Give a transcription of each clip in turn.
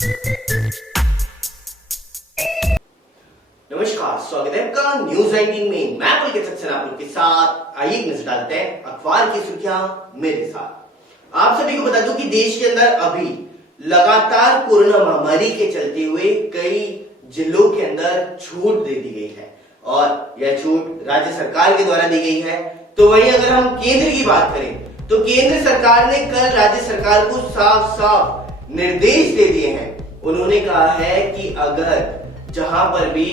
नमस्कार, स्वागत है आपका न्यूज 19 में। मैं पुलकित सक्सेना आप लोग के साथ। आइए नजर डालते हैं अखबार की सुर्खियां मेरे साथ। आप सभी को बता दूं कि देश के अंदर अभी लगातार कोरोना महामारी के चलते हुए कई जिलों के अंदर छूट दे दी गई है और यह छूट राज्य सरकार के द्वारा दी गई है। तो वहीं अगर हम केंद्र की बात करें तो केंद्र सरकार ने कल राज्य सरकार को साफ साफ निर्देश दे दिए हैं। उन्होंने कहा है कि अगर जहां पर भी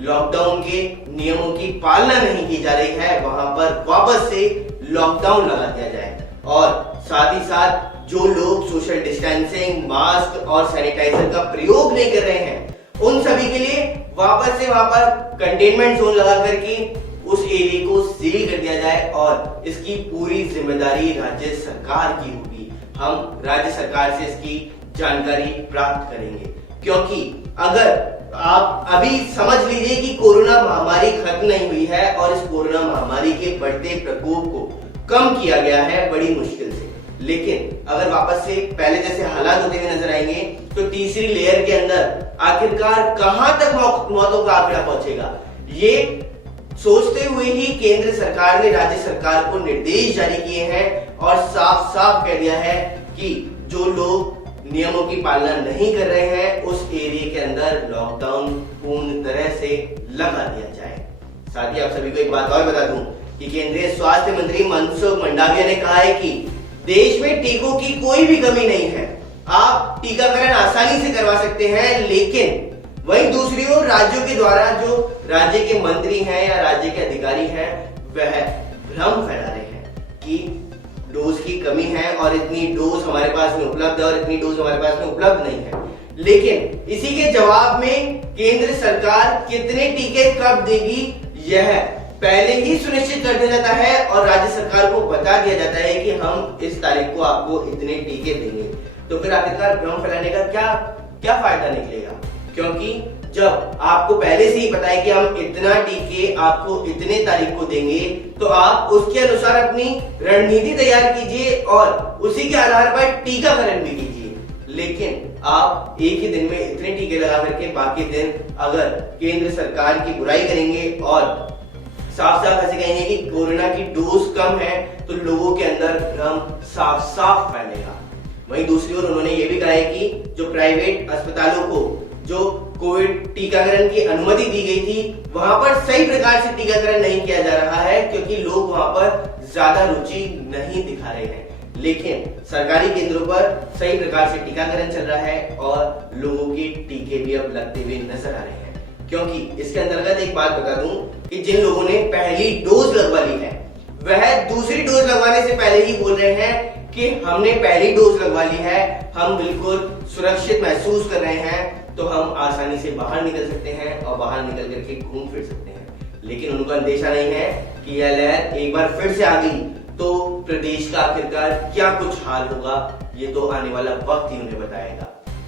लॉकडाउन के नियमों की पालना नहीं की जा रही है वहां पर वापस से लॉकडाउन लगा दिया जाए और साथ ही साथ जो लोग सोशल डिस्टेंसिंग, मास्क और सैनिटाइजर का प्रयोग नहीं कर रहे हैं उन सभी के लिए वापस से वहां पर कंटेनमेंट जोन लगा करके उस एरिया को सील कर दिया जाए और इसकी पूरी जिम्मेदारी राज्य सरकार की होगी। हम राज्य सरकार से इसकी जानकारी प्राप्त करेंगे क्योंकि अगर आप अभी समझ लीजिए कि कोरोना महामारी खत्म नहीं हुई है और इस कोरोना महामारी के बढ़ते प्रकोप को कम किया गया है बड़ी मुश्किल से, लेकिन अगर वापस से पहले जैसे हालात होते हुए नजर आएंगे तो तीसरी लेयर के अंदर आखिरकार कहां तक मौतों का आंकड़ा पहुंचेगा, ये सोचते हुए ही केंद्र सरकार ने राज्य सरकार को निर्देश जारी किए हैं और साफ साफ कह दिया है कि जो लोग नियमों की पालना नहीं कर रहे हैं उस एरिया के अंदर लॉकडाउन पूर्ण तरह से लगा दिया जाए। साथ ही आप सभी को एक बात और बता दूं कि केंद्रीय स्वास्थ्य मंत्री मनसुख मंडाविया ने कहा है कि देश में टीकों की कोई भी कमी नहीं है, आप टीकाकरण आसानी से करवा सकते हैं। लेकिन वहीं दूसरी ओर राज्यों के द्वारा जो राज्य के मंत्री हैं या राज्य के अधिकारी हैं वह भ्रम फैला रहे हैं कि डोज की कमी है और इतनी डोज हमारे पास में उपलब्ध है और इतनी डोज हमारे पास में उपलब्ध नहीं है। लेकिन इसी के जवाब में केंद्र सरकार कितने टीके कब देगी यह पहले ही सुनिश्चित कर दिया जाता है और राज्य सरकार को बता दिया जाता है कि हम इस तारीख को आपको इतने टीके देंगे। तो फिर आखिरकार भ्रम फैलाने का क्या फायदा निकलेगा, क्योंकि जब आपको पहले से ही पता है कि हम इतना टीके आपको इतने तारीख को देंगे तो आप उसके अनुसार अपनी रणनीति तैयार कीजिए और उसी के आधार पर टीकाकरण भी कीजिए। लेकिन आप एक ही दिन में इतने टीके लगा करके बाकी दिन अगर केंद्र सरकार की बुराई करेंगे और साफ साफ ऐसे कहेंगे कि कोरोना की डोज कम है तो लोगों के अंदर भ्रम साफ साफ फैलेगा। वहीं दूसरी ओर उन्होंने ये भी कहा है कि जो प्राइवेट अस्पतालों को जो कोविड टीकाकरण की अनुमति दी गई थी वहां पर सही प्रकार से टीकाकरण नहीं किया जा रहा है क्योंकि लोग वहां पर ज्यादा रुचि नहीं दिखा रहे हैं। लेकिन सरकारी केंद्रों पर सही प्रकार से टीकाकरण चल रहा है और लोगों के टीके भी अब लगते हुए नजर आ रहे हैं। क्योंकि इसके अंतर्गत एक बात बता दूं कि जिन लोगों ने पहली डोज लगवा ली है वह दूसरी डोज लगवाने से पहले ही बोल रहे हैं कि हमने पहली डोज लगवा ली है, हम बिल्कुल सुरक्षित महसूस कर रहे हैं, तो हम आसानी से बाहर निकल सकते हैं और बाहर निकल करके घूम फिर सकते हैं। लेकिन उनको अंदेशा नहीं है कि यह लहर एक बार फिर से आ गई तो प्रदेश का आखिरकार क्या कुछ हाल होगा, ये तो आने वाला वक्त ही उन्हें बताएगा।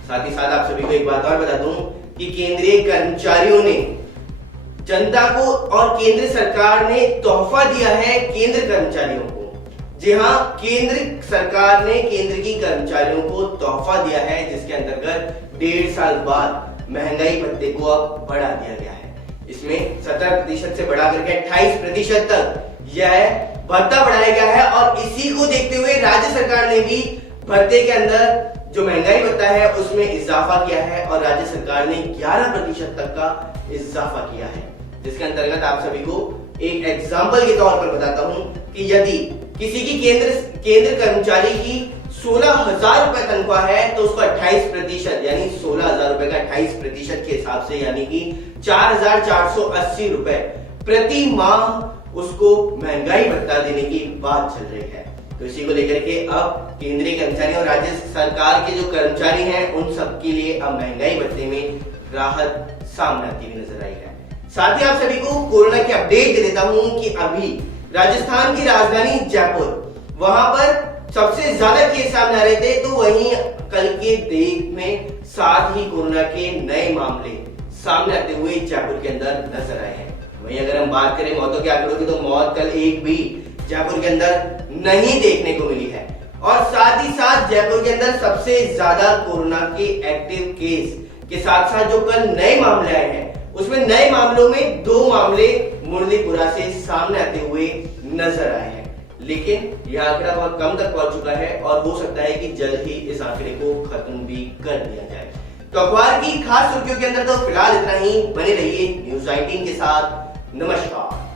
साथ ही साथ आप सभी को एक बात और बता दूं कि केंद्रीय कर्मचारियों ने जनता को और केंद्र सरकार ने तोहफा दिया है केंद्र कर्मचारियों को। जी हाँ, केंद्र सरकार ने केंद्र की कर्मचारियों को तोहफा दिया है जिसके अंतर्गत 1.5 साल बाद महंगाई भत्ते को अब बढ़ा दिया गया है। इसमें 17% से बढ़ा करके 28% तक यह भत्ता बढ़ाया गया है और इसी को देखते हुए राज्य सरकार ने भी भत्ते के अंदर जो महंगाई भत्ता है उसमें इजाफा किया है और राज्य सरकार ने 11% तक का इजाफा किया है। जिसके अंतर्गत आप सभी को एक एग्जाम्पल के तौर पर बताता हूं कि यदि किसी की केंद्र कर्मचारी की 16,000 रुपए तनख्वाह है तो उसको 28% यानी 16,000 रुपए का 28% के हिसाब से यानी कि 4,480 रुपए प्रति माह उसको महंगाई भत्ता देने की बात चल रही है। तो इसी को लेकर के अब केंद्रीय कर्मचारी और राज्य सरकार के जो कर्मचारी हैं उन सबके लिए अब महंगाई भत्ते में राहत सामने आती हुई नजर आई है। साथ ही आप सभी को कोरोना की अपडेट दे देता हूं कि अभी राजस्थान की राजधानी जयपुर वहां पर सबसे ज्यादा केस सामने आ रहे थे, तो वहीं कल के दिन में 7 ही कोरोना के नए मामले सामने आते हुए जयपुर के अंदर नजर आए हैं। वहीं अगर हम बात करें मौतों के आंकड़ों की तो मौत कल एक भी जयपुर के अंदर नहीं देखने को मिली है। और साथ ही साथ जयपुर के अंदर सबसे ज्यादा कोरोना के एक्टिव केस के साथ साथ जो कल नए मामले आए हैं उसमें नए मामलों में 2 मामले मुरलीपुरा से सामने आते हुए नजर आए हैं। लेकिन यह आंकड़ा बहुत कम तक पहुंच चुका है और हो सकता है कि जल्द ही इस आंकड़े को खत्म भी कर दिया जाए। तो अखबार की खास सुर्खियों के अंदर तो फिलहाल इतना ही। बने रहिए न्यूज़ 19 के साथ। नमस्कार।